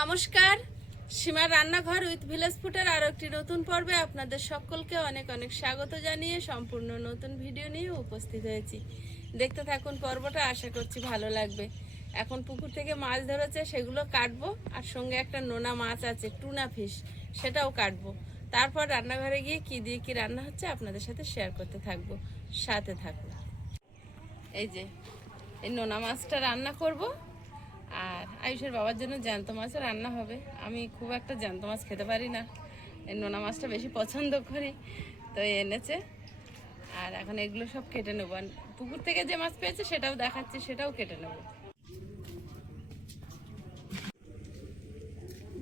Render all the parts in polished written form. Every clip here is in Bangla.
নমস্কার, সীমার রান্নাঘর উইথ ভিলেজ ফুডের আরও একটি নতুন পর্বে আপনাদের সকলকে অনেক অনেক স্বাগত জানিয়ে সম্পূর্ণ নতুন ভিডিও নিয়ে উপস্থিত হয়েছি। দেখতে থাকুন পর্বটা, আশা করছি ভালো লাগবে। এখন পুকুর থেকে মাছ ধরেছে, সেগুলো কাটবো, আর সঙ্গে একটা নোনা মাছ আছে, টুনা ফিশ, সেটাও কাটবো। তারপর রান্নাঘরে গিয়ে কী দিয়ে কী রান্না হচ্ছে আপনাদের সাথে শেয়ার করতে থাকবো, সাথে থাকুন। এই যে এই নোনা মাছটা রান্না করব, আর আয়ুষের বাবার জন্য জ্যান্ত মাছও রান্না হবে। আমি খুব একটা জ্যান্ত মাছ খেতে পারি না, এই নোনা মাছটা বেশি পছন্দ করি, তো এনেছে। আর এখন এগুলো সব কেটে নেবো, আর পুকুর থেকে যে মাছ পেয়েছে সেটাও দেখাচ্ছি, সেটাও কেটে নেবো।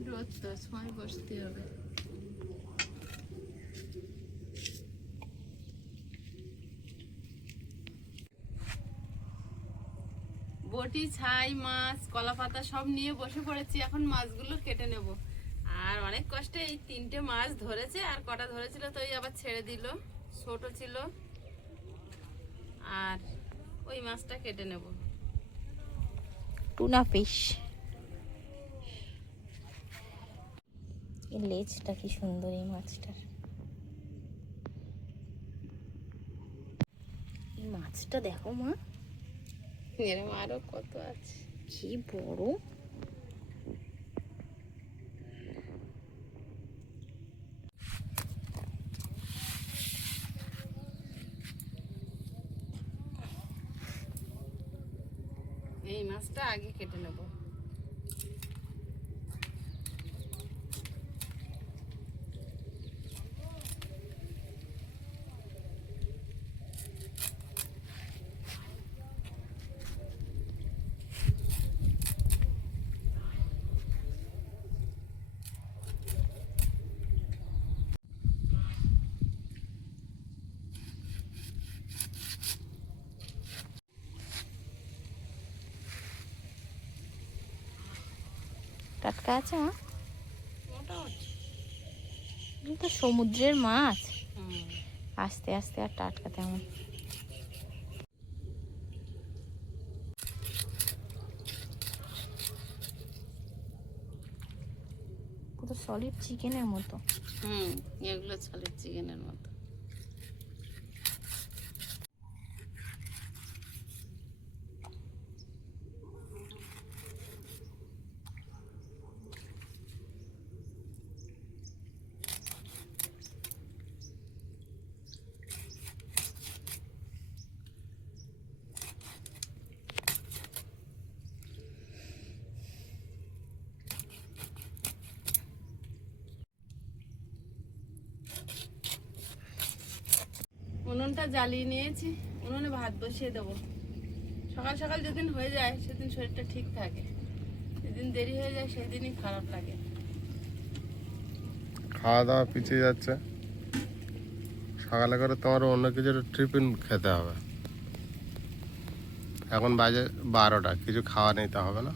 রোদ তো সময় বসতে হবে। বটি, ছাই, মাছ, কলা পাতা সব নিয়ে বসে পড়েছি, এখন মাছগুলো কেটে নেব। আর অনেক কষ্টে এই 3টে মাছ ধরেছে, আর কটা ধরেছিল তো এই আবার ছেড়ে দিল, ছোট ছিল। আর ওই মাছটা কেটে নেব, টুনা ফিশ। এই লেজটা কি সুন্দর এই মাছটার। এই মাছটা দেখো মা, এরকম আরো কত আছে, কি বড়। এই মাছটা আগে কেটে নেব। টাটকা আছে মা? মোটামুটি এটা তো সমুদ্রের মাছ, আস্তে আস্তে আর টাটকা তেমন। পুরো সলিড চিকেনের মতো। এগুলো সলিড চিকেনের মতো। উনুনটা জ্বালিয়ে নিয়েছি, উনুনে ভাত বসিয়ে দেবো। সকাল সকাল যেদিন হয়ে যায় সেদিন শরীরটা ঠিক থাকে, যেদিন দেরি হয়ে যায় সেদিনই খারাপ লাগে। খাওয়া দাওয়া পিছিয়ে যাচ্ছে, সকালে করে তোমার অন্য কিছুর টিফিন খেতে হবে। এখন বাজে 12টা, কিছু খাওয়া নিতে হবে না।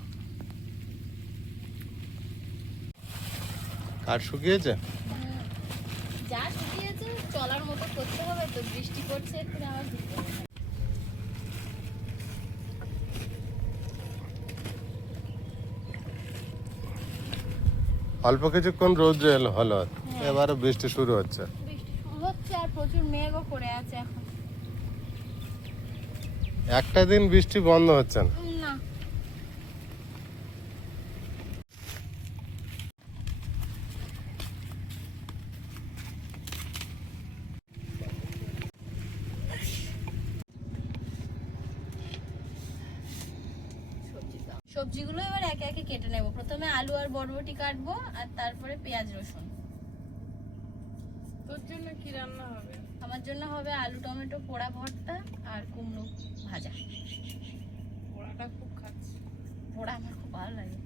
কাঠ শুকিয়েছে, যা শুকিয়েছে চলার মতো করতে হবে, তো বৃষ্টি পড়ছে এখানে আবার দিতে হবে। অল্প কিছুক্ষণ রোদ হলো, এবারে বৃষ্টি শুরু হচ্ছে। বৃষ্টি শুরু হচ্ছে আর প্রচুর মেঘও করে আছে এখন। একটা দিন বৃষ্টি বন্ধ হচ্ছে না। না, সবজিগুলো এবার একে একে কেটে নেব। প্রথমে আলু আর বরবটি কাটবো, আর তারপরে পেঁয়াজ রসুন। তোর জন্য কি রান্না হবে? আমার জন্য হবে আলু টমেটো পোড়া ভর্তা আর কুমড়ো ভাজা। পোড়াটা খুব খাচ্ছি। পোড়া আমার খুব ভালো লাগে।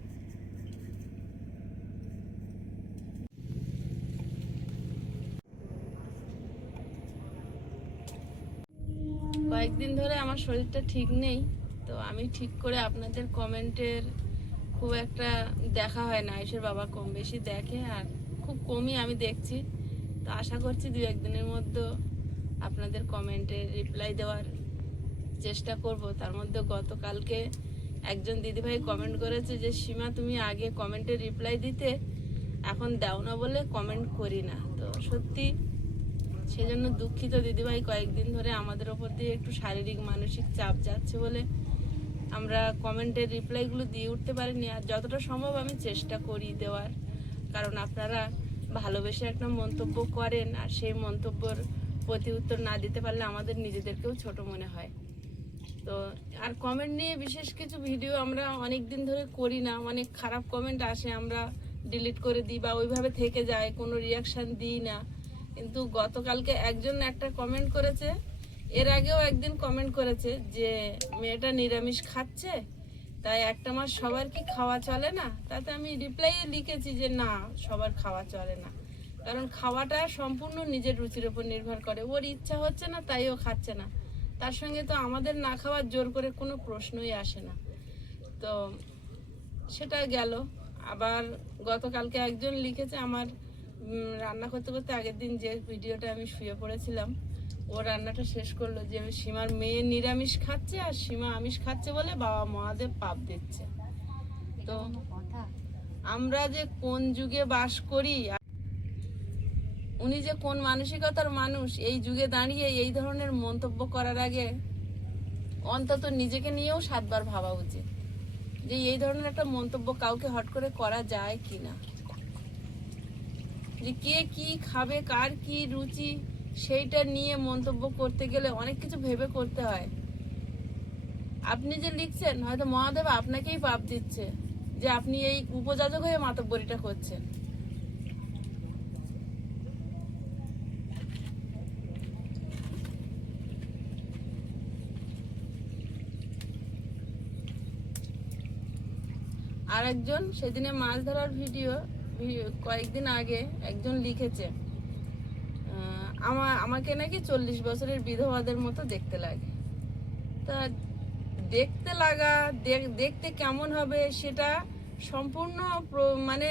কয়েকদিন ধরে আমার শরীরটা ঠিক নেই, তো আমি ঠিক করে আপনাদের কমেন্টের খুব একটা দেখা হয় না। আয়ুষের বাবা কম বেশি দেখে, আর খুব কমই আমি দেখছি। তো আশা করছি 2-1 দিনের মধ্যে আপনাদের কমেন্টে রিপ্লাই দেওয়ার চেষ্টা করব। তার মধ্যে গতকালকে একজন দিদিভাই কমেন্ট করেছে যে সীমা তুমি আগে কমেন্টে রিপ্লাই দিতে, এখন দাও না বলে কমেন্ট করি না। তো সত্যি সেজন্য দুঃখিত দিদিভাই, কয়েকদিন ধরে আমাদের ওপর দিয়ে একটু শারীরিক মানসিক চাপ যাচ্ছে বলে আমরা কমেন্টের রিপ্লাইগুলো দিয়ে উঠতে পারিনি। আর যতটা সম্ভব আমি চেষ্টা করি দেওয়ার, কারণ আপনারা ভালোবেসে একটা মন্তব্য করেন আর সেই মন্তব্যর প্রতি উত্তর না দিতে পারলে আমাদের নিজেদেরকেও ছোট মনে হয়। তো আর কমেন্ট নিয়ে বিশেষ কিছু ভিডিও আমরা অনেক দিন ধরে করি না, অনেক খারাপ কমেন্ট আসে আমরা ডিলিট করে দিই বা ওইভাবে থেকে যায়, কোনো রিয়াকশান দিই না। কিন্তু গতকালকে একজন একটা কমেন্ট করেছে, এর আগেও একদিন কমেন্ট করেছে যে মেয়েটা নিরামিষ খাচ্ছে, তাই একটা মাস সবার কি খাওয়া চলে না? তাতে আমি রিপ্লাইয়ে লিখেছি যে না, সবার খাওয়া চলে না, কারণ খাওয়াটা সম্পূর্ণ নিজের রুচির উপর নির্ভর করে। ওর ইচ্ছা হচ্ছে না তাই ও খাচ্ছে না, তার সঙ্গে তো আমাদের না খাওয়ার জোর করে কোনো প্রশ্নই আসে না। তো সেটা গেল। আবার গতকালকে একজন লিখেছে আমার রান্না করতে করতে আগের দিন যে ভিডিওটা আমি শুয়ে পড়েছিলাম, ও রান্নাটা শেষ করলো যে সীমার মেয়ে নিরামিষ খাচ্ছে আর সীমা আমিষ খাচ্ছে বলে বাবা মহাদেব পাপ দিচ্ছে। তো কথা আমরা যে কোন যুগে বাস করি, উনি যে কোন মানসিকতার মানুষ, এই যুগে দাঁড়িয়ে এই ধরনের মন্তব্য করার আগে অন্তত নিজেকে নিয়েও 7 বার ভাবা উচিত যে এই ধরনের একটা মন্তব্য কাউকে হট করে করা যায় কিনা। যে কে কি খাবে, কার কি রুচি, সেইটা নিয়ে মন্তব্য করতে গেলে অনেক কিছু ভেবে করতে হয়। আপনি যে লিখছেন, হয়তো মহাদেব আপনাকেই পাপ দিচ্ছে যে আপনি এই উপযাজক হয়ে মাতব্বরিটা করছেন। আর একজন সেদিনে মাছ ধরার ভিডিও কয়েকদিন আগে একজন লিখেছে আমাকে নাকি 40 বছরের বিধবাদের মতো দেখতে লাগে। তা দেখতে লাগা, দেখতে কেমন হবে সেটা সম্পূর্ণ মানে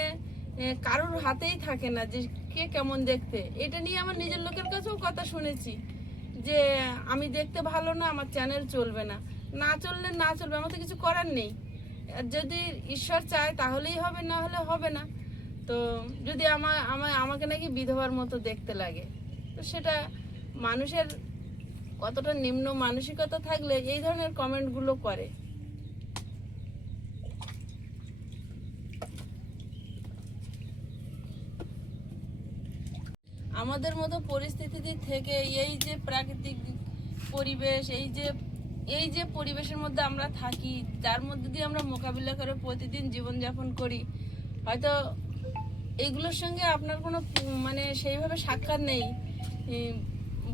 কারোর হাতেই থাকে না যে কে কেমন দেখতে। এটা নিয়ে আমার নিজের লোকের কাছেও কথা শুনেছি যে আমি দেখতে ভালো না, আমার চ্যানেল চলবে না। না চললে না চলবে, আমার তো কিছু করার নেই। যদি ঈশ্বর চায় তাহলেই হবে, না হলে হবে না। তো যদি আমাকে নাকি বিধবার মতো দেখতে লাগে, তো সেটা মানুষের কতটা নিম্ন মানসিকতা থাকলে এই ধরনের কমেন্টগুলো করে। আমাদের মতো পরিস্থিতি থেকে এই যে প্রাকৃতিক পরিবেশ, এই যে পরিবেশের মধ্যে আমরা থাকি, যার মধ্যে দিয়ে আমরা মোকাবিলা করে প্রতিদিন জীবনযাপন করি, হয়তো এইগুলোর সঙ্গে আপনার কোনো মানে সেইভাবে সাক্ষাৎ নেই।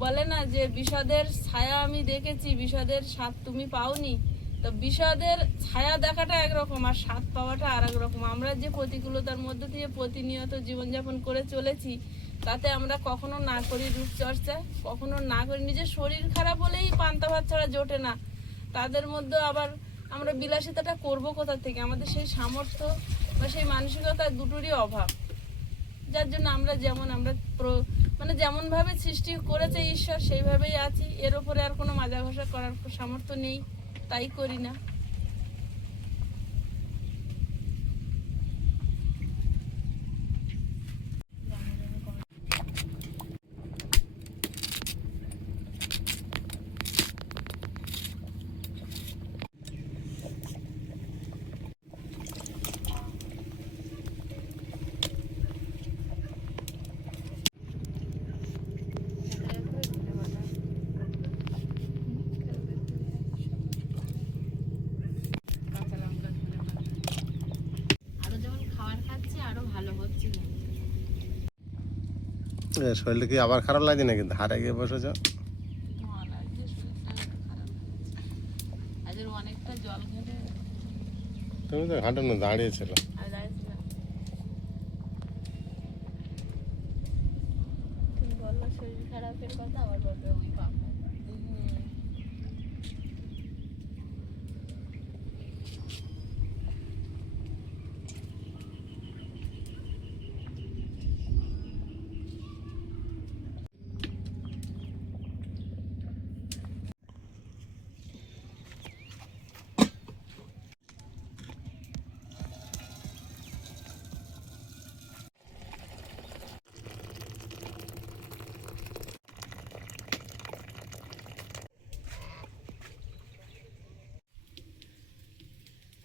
বলে না যে বিষাদের ছায়া আমি দেখেছি, বিষাদের স্বাদ তুমি পাওনি। তো বিষাদের ছায়া দেখাটা একরকম আর স্বাদ পাওয়াটা আর এক রকম। আমরা যে প্রতিকূলতার মধ্যে দিয়ে প্রতিনিয়ত জীবনযাপন করে চলেছি, তাতে আমরা কখনো না করি রূপচর্চা, কখনো না করি নিজের শরীর খারাপ হলেই পান্তা ভাত ছাড়া জোটে না, তাদের মধ্যে আবার আমরা বিলাসিতাটা করবো কোথা থেকে? আমাদের সেই সামর্থ্য বা সেই মানসিকতা দুটোরই অভাব, যার জন্য আমরা মানে যেমন ভাবে সৃষ্টি করেছে ঈশ্বর সেইভাবেই আছি। এর উপরে আর কোনো মাজা ঘষা করার সামর্থ্য নেই, তাই করি না। আরো যেমন খাবার খাচ্ছে আরো ভালো হচ্ছে না। শরীরটা কি আবার খারাপ লাগছে নাকি? হারে গিয়ে বসেছ? অনেকটা জল ঘেটে তুমি তো ঘাটে না, দাঁড়িয়েছিল। তুমি বললো শরীর খারাপের কথা, আবার বলবে ওই পাপ।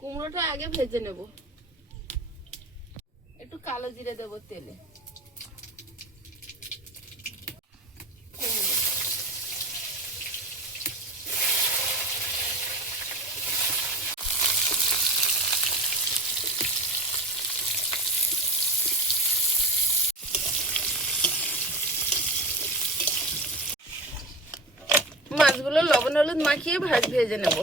কুমড়োটা আগে ভেজে নেব, একটু কালো জিরে দেবো তেলে। মাছগুলো লবণ হলুদ মাখিয়ে ভেজে নেব।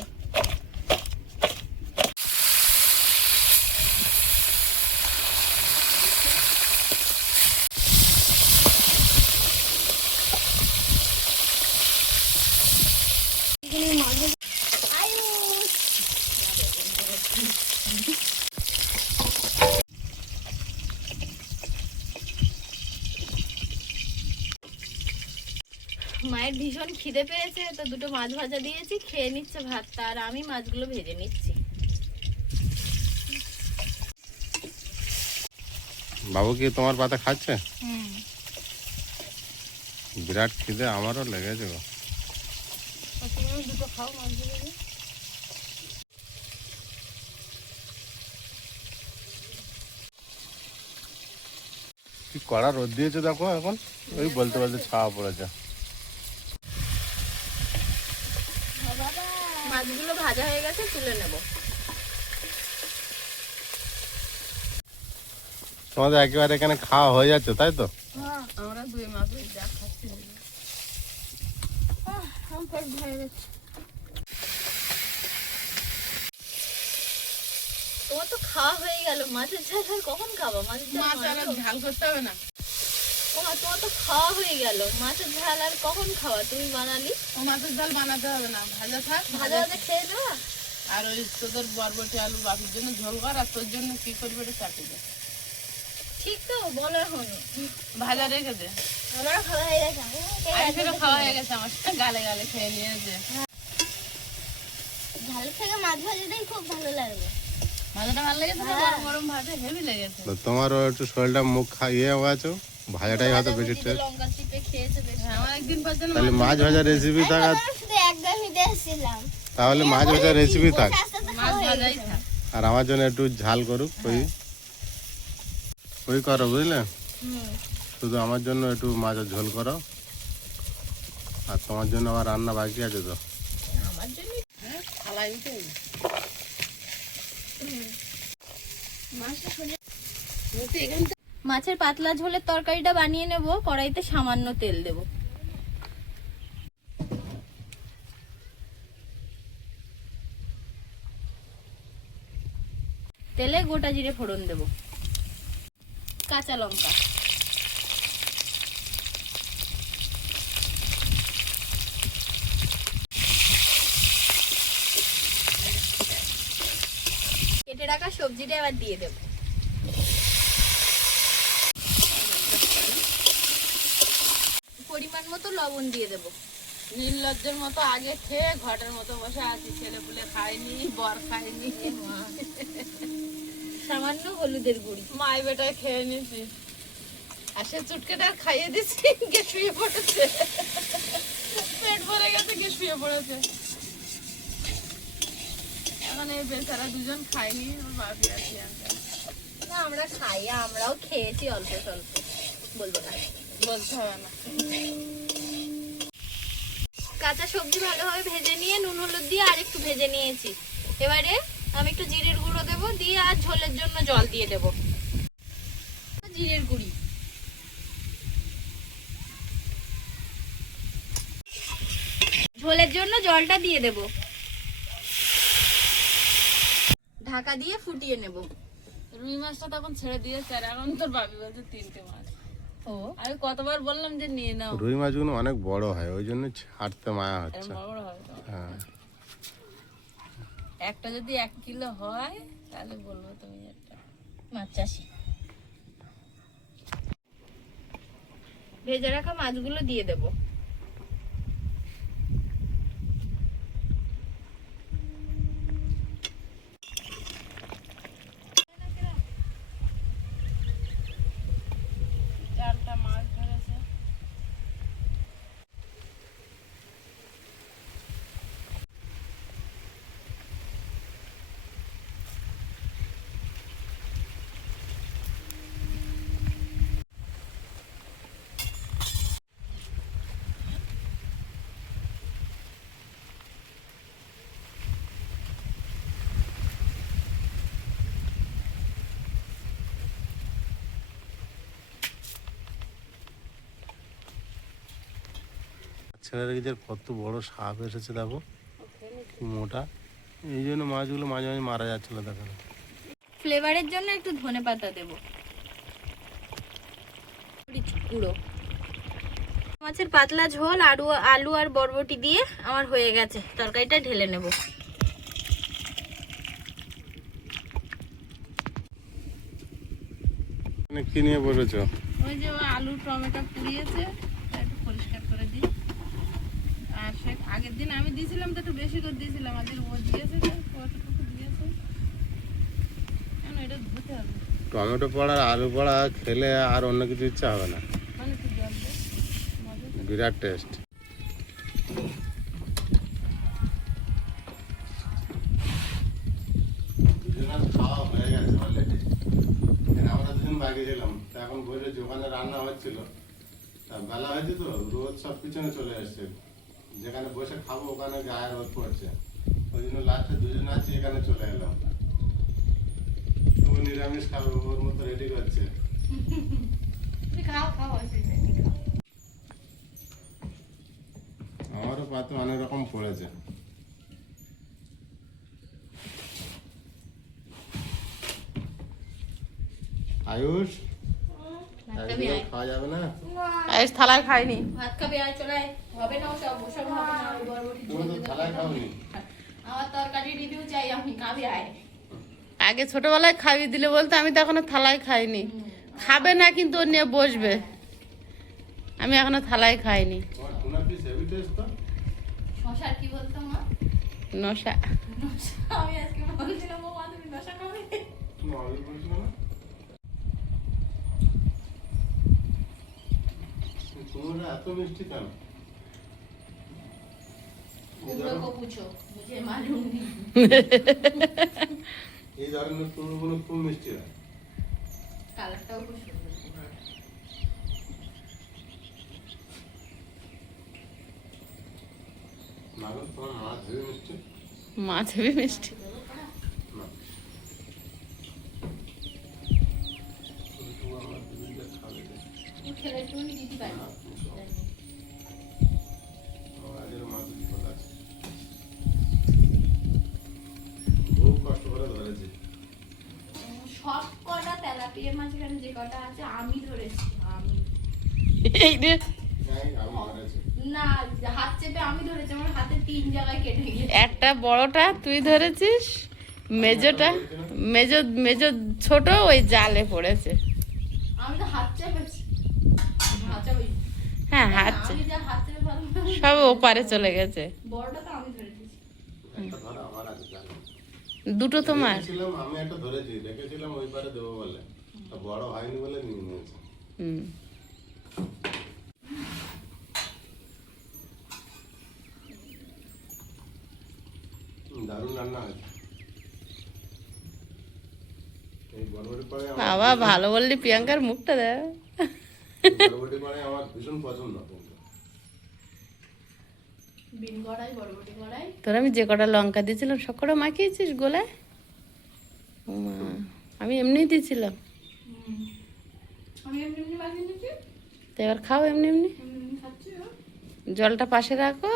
মায়ের ভীষণ খিদে পেয়েছে, তো দুটো মাছ ভাজা দিয়েছি, খেয়ে নিচ্ছে ভাতটা, আর আমি মাছগুলো ভেজে নিচ্ছি। বাবু কি তোমার পাতে খাচ্ছে? বিরাট খিদে আমারও লেগেছে গো। তুমি দুটো খাও মাছগুলো। কি কড়া রোদ দিয়েছে দেখো, এখন ওই বলতে বলতে ছাওয়া পড়েছে। মাছগুলো ভাজা হয়ে গেছে, তুলে নেব। তোমাদের একেবারে এখানে খাওয়া হয়ে যাচ্ছে তাই তো? আমরা দুই মাছ যা খাচ্ছি। তোমার তো খাওয়া হয়ে গেল, মাছের ঝাল আর কখন খাবো? মাছের মাছ আর ঝাল ঝাল করতে হবে না। তোমার তো খাওয়া হয়ে গেল, মাছের ঝাল আর কখন খাওয়া? তুমি বানালি। ও মাছের ঝাল বানাতে হবে না, ভাজা থাক। ভাজা ভাজা খেয়ে দেওয়া। আর ওই তোদের বরবটি আলু বাপির জন্য ঝোল কর, আর তোর জন্য কি করবি এটা চাপি দে। ঠিক তো বলো এখন। ভাজা রেখে দে। আমারও খাওয়া হয়ে গেছে। আগে থেকে খাওয়া হয়ে গেছে আমার, গালে গালে খেয়ে নিয়েছে। ঝালের থেকে মাছ ভাজাটাই খুব ভালো লাগবে। ভাজাটা ভালো লেগেছে না? গরম গরম ভাজা হেভি লেগেছে। তো তোমারও একটু শরীরটা মুখ খাইয়ে হয়েছে, ভাজাটাই হয়তো বেশি টেস্ট। লঙ্কা চিপে খেয়েছে বেশি। হ্যাঁ, আমার একদিন পর্যন্ত তাহলে মাছ ভাজা রেসিপি থাকা, শুধু একদমই দেখছিলাম। তাহলে মাছ ভাজা রেসিপি থাক, মাছ ভাজাই থাক। আর আমার জন্য একটু ঝাল করুক। ওই করো বুঝলে, শুধু আমার জন্য একটু মাছের ঝোল করো, আর তোমার জন্য আবার রান্না বাকি আছে তো। আমার জন্য থালায় দিতে মাছের পাতলা ঝোলের তরকারিটা বানিয়ে নেব। কড়াইতে সামান্য তেল দেব। তেলে গোটা জিরে ফোড়ন দেব, কাঁচা লঙ্কা, কেটে রাখা সবজিটা এবার দিয়ে দেব। পরিমাণ মতো লবণ দিয়ে দেব। নির্লজ্জের মতো আগে খেয়ে ঘটের মতো বসে আছি, ছেলে পুলে খায়নি, বর খায়নি, সামান্য হলুদের গুঁড়ি। মাই বেটায় খেয়ে নিছি, আর সে চুটকেটা খাইয়ে দিচ্ছি, গিয়ে শুয়ে পড়েছে, পেট ভরে গেছে, গিয়ে শুয়ে পড়েছে। এখন এই বেচারা দুজন খাইনি, ওর বাপি আছে। না আমরা খাই, আমরাও খেয়েছি অল্প স্বল্প, বলবো না, বলতে হবে না। কাঁচা সবজি ভালোভাবে ভেজে নিয়ে নুন হলুদ দিয়ে আর একটু ভেজে নিয়েছি। এবারে আমি একটু জিরের গুঁড়ো দেবো, দিয়ে আর ঝোলের জন্য জল দিয়ে দেবো। জিরের গুঁড়ি, ঝোলের জন্য জলটা দিয়ে দেব, ঢাকা দিয়ে ফুটিয়ে নেব। রুই মাছটা তখন ছেড়ে দিয়েছে, আর এখন তোর বাপি বলছে 3টে মাছ। ও আমি কতবার বললাম যে নিয়ে নাও, রুই মাছগুলো অনেক বড় হয়, ওই জন্য ছাড়তে মায়া হচ্ছে। এরম বড় বড় হবে তো। হ্যাঁ, একটা যদি 1 কিলো হয় তাহলে বলবো তুমি একটা। মাছ চাষি। ভেজে রাখা মাছগুলো দিয়ে দেব। চারটা মাছ ধরেছে। ছেড়ে রেখেছে, কত বড় সাপ এসেছে দেখো, কি মোটা। এই জন্য মাছগুলো মাঝে মাঝে মারা যাচ্ছিল দেখো। ফ্লেভারের জন্য একটু ধনেপাতা দেব, গুঁড়ো। মাছের পাতলা ঝোল আলু আর বরবটি দিয়ে আমার হয়ে গেছে, তরকারিটা ঢেলে নেব। কি নিয়ে বলেছ? ওই যে আলু টমেটো পুড়িয়েছে, একটু পরিষ্কার করে দিই। আর সে আগের দিন আমি দিয়েছিলাম তো একটু বেশি করে দিয়েছিলাম, আজকে ও দিয়েছে কতটুকু দিয়েছে, কেন এটা ধুতে হবে। টমেটো পড়া আর আলু পড়া খেলে আর অন্য কিছু ইচ্ছা হবে না, মানে একটু জল দে, বিরাট টেস্ট। খাওয়া হয়ে গেছে অলরেডি, আমরা দুজন বাকি ছিলাম, এখন বসে ওখানে রান্না হচ্ছিল, বেলা হয়েছে তো রোদ সব পিছনে চলে এসছে, যেখানে বসে খাবো ওখানে গায়ে রোদ পড়ছে, ওই জন্য লাস্টে দুজন আছি এখানে চলে এলাম। ও নিরামিষ খাবে, ওর মতো রেডি করছে। আমারও পাতে অনেক রকম পড়েছে। আয়ুষ, খাওয়া যাবে না? আয়ুষ থালায় খাইনি। ভাত খাবে, আয় চলে আয়। হবে না ওসব, ওসব হবে না। বরবটি তুমি তো থালায় খাওনি। আমার তরকারি রিভিউ চাই আমি, খাবে আয়। আগে ছোটবেলায় খাইয়ে দিলে বলতে, আমি তো এখনো থালায় খাইনি। খাবে না কিন্তু ও নিয়ে বসবে, আমি এখনো থালায় খাইনি। তোমার টুনা পিস হেভি টেস্ট তো। শশার কি বলতো মা? নশা। আমি আজকে বলছিলাম মা তুমি নশা খাবে। তুমি অলরেডি বলছিলে না? তোমরা এত মিষ্টি কেন? কুমড়ো কো পুছো, মুঝে মালুম নেই। এই ধরনের কুমড়োগুলো খুব মিষ্টি হয়। কালারটাও খুব সুন্দর কুমড়োর। না গো, তোমার মাছ হেভি মিষ্টি। মাছ হেবি মিষ্টি। না। তুমি আমার দুধটা খাবে না। তুই খেলে তুমি দিতে পারি। না, তুমি খাও। আমার আগের মাছ বিপদ আছে। খুব কষ্ট করে ধরেছি। সব কটা তেলাপিয়া মাছ এখানে যে কটা আছে আমি ধরেছি, আমি। এই রে, হ্যাঁ, আমি ধরেছি। না, হাত চেপে আমি ধরেছি, আমার হাতে 3 জায়গায় কেটে গেছে। একটা বড়টা তুই ধরেছিস, মেজোটা মেজো মেজো ছোট ওই জালে পড়েছে। আমি তো হাত চেপেছি। হাত চেপে। হ্যাঁ, হাত আমি যা হাত চেপে পারলাম, সব ওপারে চলে গেছে। বড়টা তো আমি ধরেছি। একটা ধরা আমার আছে জানো। দুটো তোমার। রেখেছিলাম, আমি একটা ধরেছি, রেখেছিলাম ওই পারে দেবো বলে, তা বড় হয়নি বলে নিয়ে নিয়েছে। হুম। দারুণ রান্না হয়েছে। এই বরবটি পরে বাবা ভালো বললি, প্রিয়াঙ্কার মুখটা দেখ। বরবটি পরে আমার ভীষণ পছন্দ। বিন কড়াই, বরবটি কড়াই। তোর আমি যে কটা লঙ্কা দিয়েছিলাম সব কটা মাখিয়েছিস গোলায়? ও মা, আমি এমনিই দিয়েছিলাম। আমি এমনি এমনি মাখিয়ে নিচ্ছি, তো এবার খাও এমনি এমনি। এমনি এমনি খাচ্ছি। জলটা পাশে রাখো।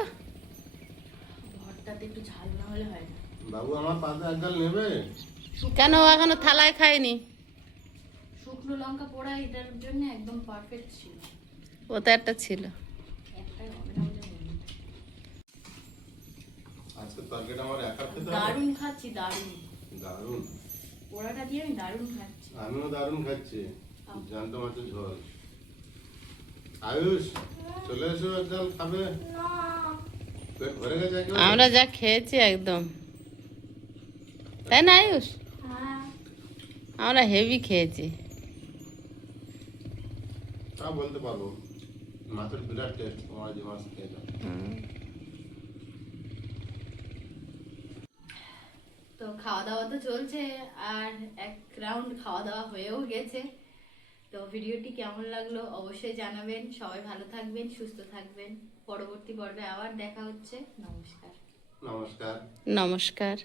ভর্তাতে একটু ঝাল না হলে হয় না। বাবু আমার পাতে এক গাল নেবে? কেন ও এখনো থালায় খায়নি? শুকনো লঙ্কা পোড়া এটার জন্য একদম পারফেক্ট ছিল। ও তো একটা ছিল। একটাই হবে না বলে বলি। আজকে তরকারিটা আমার একা খেতে হবে। দারুণ খাচ্ছি, দারুণ। দারুণ। পোড়াটা দিয়ে আমি দারুণ খাচ্ছি। আমিও দারুণ খাচ্ছি। জ্যান্ত মাছের ঝোল। আয়ুষ, চলে এসো, এক গাল খাবে। পেট ভরে গেছে একেবারে? আমরা যা খেয়েছি একদম, তাই না আয়ুষ? হ্যাঁ। আমরা হেভি খেয়েছি। তা বলতে পারবো, মাছের বিরাট টেস্ট। তোমার যে মাছ খেয়েছো। তো খাওয়া দাওয়া তো চলছে, আর এক রাউন্ড খাওয়া দাওয়া হয়েও গেছে। তো ভিডিওটি কেমন লাগলো অবশ্যই জানাবেন। সবাই ভালো থাকবেন, সুস্থ থাকবেন। পরবর্তী পর্বে আবার দেখা হচ্ছে। নমস্কার। নমস্কার। নমস্কার।